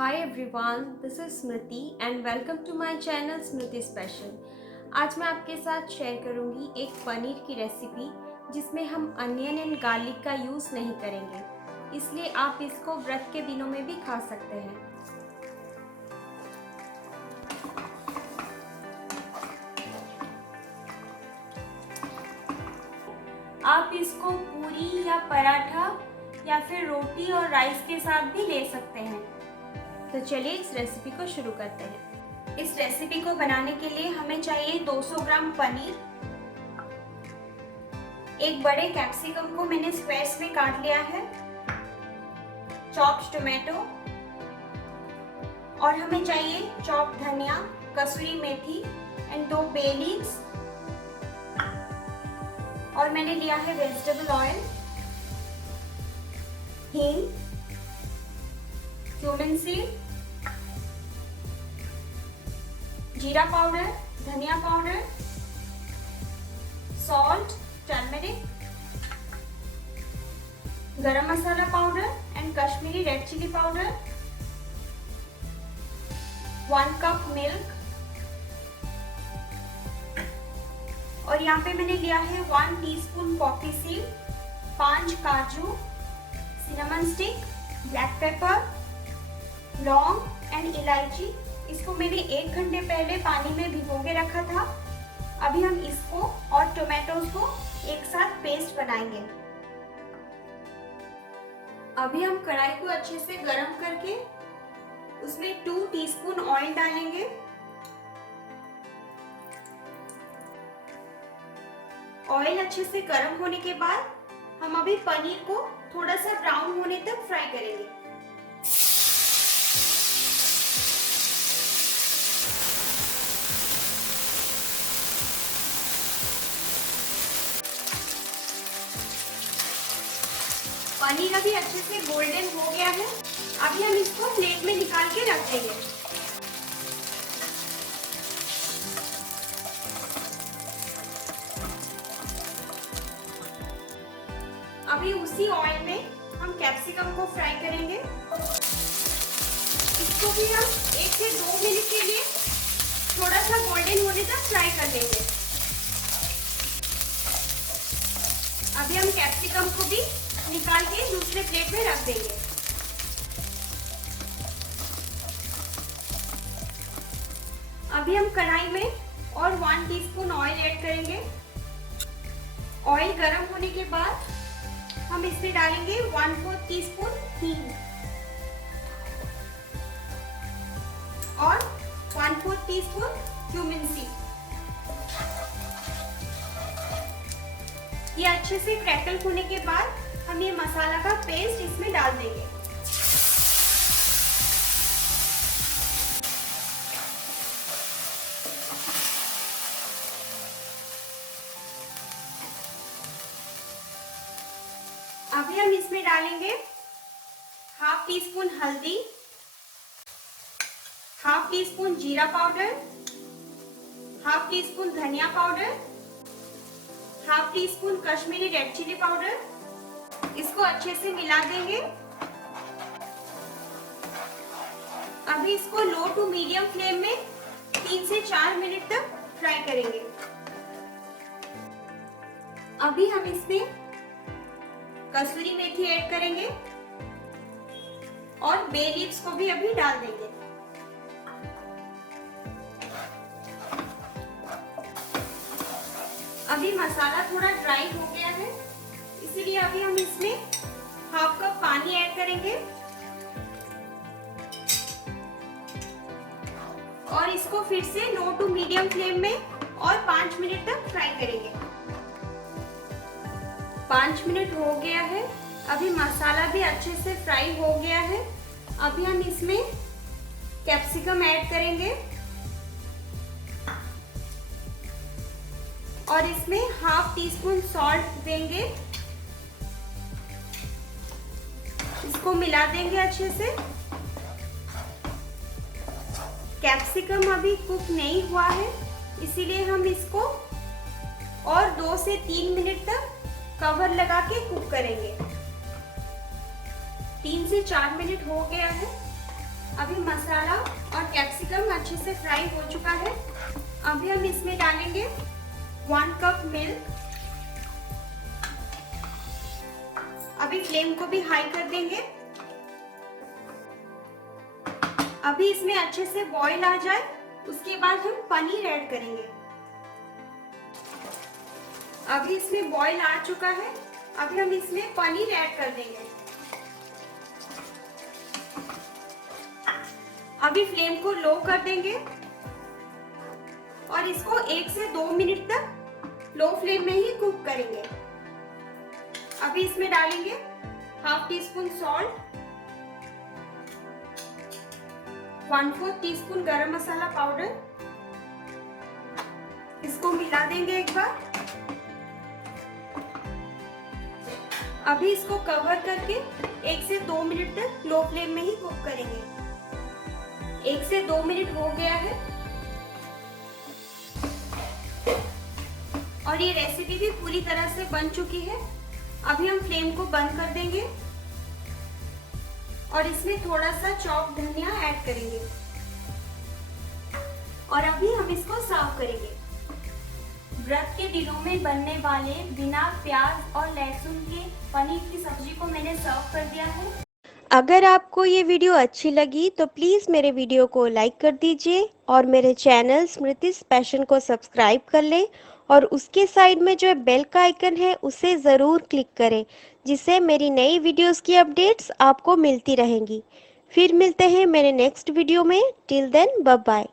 Hi everyone, this is Smriti and welcome to my channel Smriti Special। आज मैं आपके साथ शेयर करूंगी एक पनीर की रेसिपी जिसमें हम अनियन एंड गार्लिक का यूज़ नहीं करेंगे, इसलिए आप इसको व्रत के दिनों में भी खा सकते हैं। आप इसको पूरी या पराठा या फिर रोटी और राइस के साथ भी ले सकते हैं। तो चलिए इस रेसिपी को शुरू करते हैं। इस रेसिपी को बनाने के लिए हमें चाहिए 200 ग्राम पनीर, एक बड़े कैप्सिकम को मैंने स्क्वायर्स में काट लिया है, चॉप्ड टोमेटो और हमें चाहिए चॉप्ड धनिया, कसूरी मेथी एंड 2 बे लीव्स और मैंने लिया है वेजिटेबल ऑयल, हींग, क्यूमिन सीड, जीरा पाउडर, धनिया powder, salt, turmeric, garam masala powder and Kashmiri red chilli powder, 1 cup milk और यहाँ पे मैंने लिया है 1 टीस्पून पॉपी सीड, 5 काजू, सिनेमन स्टिक, ब्लैक पेपर, लौंग एंड इलायची। इसको मैंने 1 घंटे पहले पानी में भिगो के रखा था। अभी हम इसको और टोमेटोज को एक साथ पेस्ट बनाएंगे। अभी हम कढ़ाई को अच्छे से गरम करके उसमें 2 टीस्पून ऑयल डालेंगे। ऑयल अच्छे से गरम होने के बाद हम अभी पनीर को थोड़ा सा ब्राउन होने तक फ्राई करेंगे। पनीर अभी अच्छे से गोल्डन हो गया है। अभी हम इसको प्लेट में निकाल के रख देंगे। अभी उसी ऑयल में हम कैप्सिकम को फ्राई करेंगे। इसको भी हम 1 से 2 मिनट के लिए थोड़ा सा गोल्डन होने तक फ्राई कर लेंगे। अभी हम कैप्सिकम को भी निकाल के दूसरे प्लेट में रख देंगे। अभी हम कढ़ाई में और 1 टीस्पून ऑयल ऐड करेंगे। ऑयल गरम होने के बाद हम इसमें डालेंगे 1/4 टीस्पून हींग और 1/4 टीस्पून क्यूमिन सीड। ये अच्छे से क्रैकल होने के बाद हम ये मसाला का पेस्ट इसमें डाल देंगे। अभी हम इसमें डालेंगे 1/2 टीस्पून हल्दी, 1/2 टीस्पून जीरा पाउडर, 1/2 टीस्पून धनिया powder, 1/2 teaspoon Kashmiri red chilli powder. इसको अच्छे से मिला देंगे। अभी इसको लो टू मीडियम फ्लेम में 3 से 4 मिनट तक फ्राई करेंगे। अभी हम इसमें कसूरी मेथी ऐड करेंगे और बे लीव्स को भी अभी डाल देंगे। अभी मसाला थोड़ा ड्राई हो गया है, इसीलिए अभी हम इसमें 1/2 कप पानी ऐड करेंगे और इसको फिर से लो टू मीडियम फ्लेम में और 5 मिनट तक फ्राई करेंगे। 5 मिनट हो गया है। अभी मसाला भी अच्छे से फ्राई हो गया है। अभी हम इसमें कैप्सिकम ऐड करेंगे और इसमें 1/2 टीस्पून सॉल्ट देंगे। इसको मिला देंगे अच्छे से। कैप्सिकम अभी कुक नहीं हुआ है, इसीलिए हम इसको और 2 से 3 मिनट तक कवर लगा के कुक करेंगे। 3 से 4 मिनट हो गया है। अभी मसाला और कैप्सिकम अच्छे से फ्राई हो चुका है। अभी हम इसमें डालेंगे 1 कप मिल्क। अभी फ्लेम को भी हाई कर देंगे। अभी इसमें अच्छे से बॉईल आ जाए, उसके बाद हम पनीर ऐड करेंगे। अभी इसमें बॉईल आ चुका है। अभी हम इसमें पनीर ऐड कर देंगे। अभी फ्लेम को लो कर देंगे और इसको 1 से 2 मिनट तक लो फ्लेम में ही कुक करेंगे। अभी इसमें डालेंगे half tea spoon salt, 1/4 teaspoon गरम मसाला पाउडर। इसको मिला देंगे एक बार। अभी इसको कवर करके 1 से 2 मिनट तक लो फ्लेम में ही कुक करेंगे। 1 से 2 मिनट हो गया है और ये रेसिपी भी पूरी तरह से बन चुकी है। अभी हम फ्लेम को बंद कर देंगे और इसमें थोड़ा सा चॉप धनिया ऐड करेंगे और अभी हम इसको सर्व करेंगे। व्रत के दिनों में बनने वाले बिना प्याज और लहसुन के पनीर की सब्जी को मैंने सर्व कर दिया है। अगर आपको ये वीडियो अच्छी लगी तो प्लीज़ मेरे वीडियो को लाइक कर दीजिए और मेरे चैनल स्मृतिस पैशन को सब्सक्राइब कर लें और उसके साइड में जो बेल का आइकन है उसे ज़रूर क्लिक करें, जिससे मेरी नई वीडियोस की अपडेट्स आपको मिलती रहेंगी। फिर मिलते हैं मेरे नेक्स्ट वीडियो में। Till then bye bye.